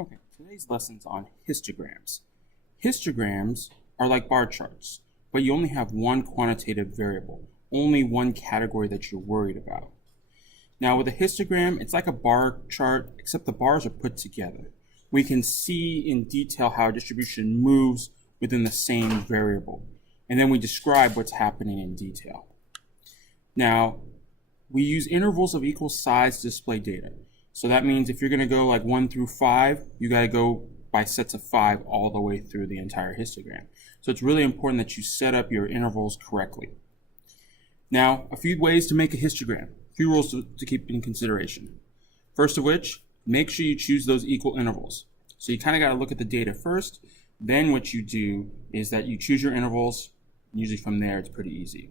Okay, today's lesson's on histograms. Histograms are like bar charts, but you only have one quantitative variable, only one category that you're worried about. Now with a histogram, it's like a bar chart, except the bars are put together. We can see in detail how a distribution moves within the same variable, and then we describe what's happening in detail. Now, we use intervals of equal size to display data. So that means if you're going to go like 1 through 5, you got to go by sets of 5 all the way through the entire histogram. So it's really important that you set up your intervals correctly. Now, a few ways to make a histogram, a few rules to keep in consideration. First of which, make sure you choose those equal intervals. So you kind of got to look at the data first. Then what you do is that you choose your intervals. Usually from there, it's pretty easy.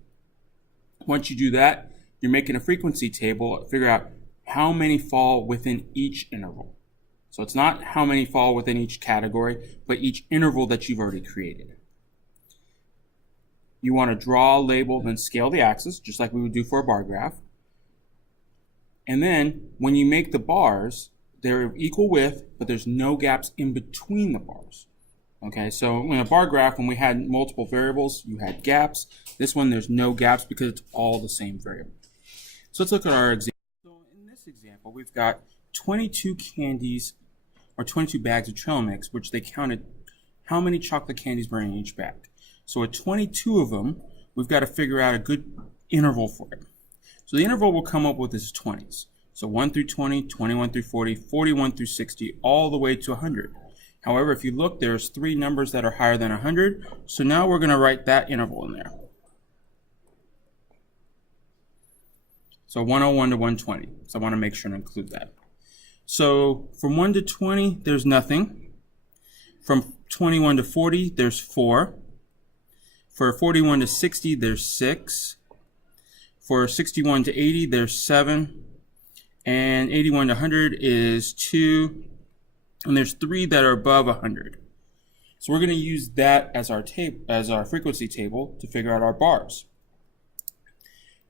Once you do that, you're making a frequency table to figure out how many fall within each interval. So it's not how many fall within each category, but each interval that you've already created. You want to draw, label, then scale the axis, just like we would do for a bar graph. And then when you make the bars, they're of equal width, but there's no gaps in between the bars. Okay, so in a bar graph, when we had multiple variables, you had gaps. This one, there's no gaps because it's all the same variable. So let's look at our example. So in this example, we've got 22 candies, or 22 bags of trail mix, which they counted how many chocolate candies were in each bag. So with 22 of them, we've got to figure out a good interval for it. So the interval we'll come up with is 20s. So 1 through 20, 21 through 40, 41 through 60, all the way to 100. However, if you look, there's 3 numbers that are higher than 100. So now we're going to write that interval in there. So 101 to 120. So I want to make sure and include that. So from 1 to 20, there's nothing. From 21 to 40, there's 4. For 41 to 60, there's 6. For 61 to 80, there's 7. And 81 to 100 is 2. And there's 3 that are above 100. So we're going to use that as our frequency table to figure out our bars.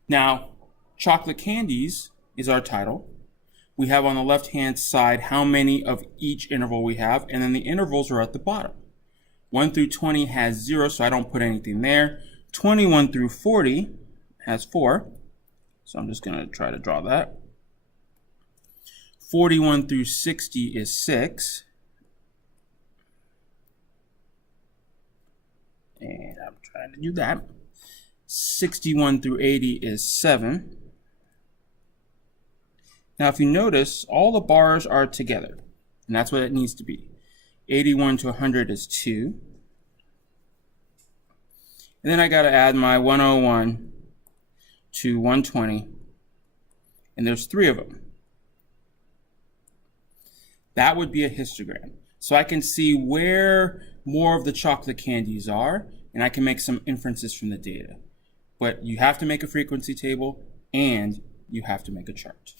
Now, chocolate candies is our title. We have on the left-hand side how many of each interval we have, and then the intervals are at the bottom. 1 through 20 has 0, so I don't put anything there. 21 through 40 has 4, so I'm just going to try to draw that. 41 through 60 is 6. And I'm trying to do that. 61 through 80 is 7. Now if you notice, all the bars are together, and that's what it needs to be. 81 to 100 is 2. And then I got to add my 101 to 120, and there's 3 of them. That would be a histogram. So I can see where more of the chocolate candies are, and I can make some inferences from the data. But you have to make a frequency table, and you have to make a chart.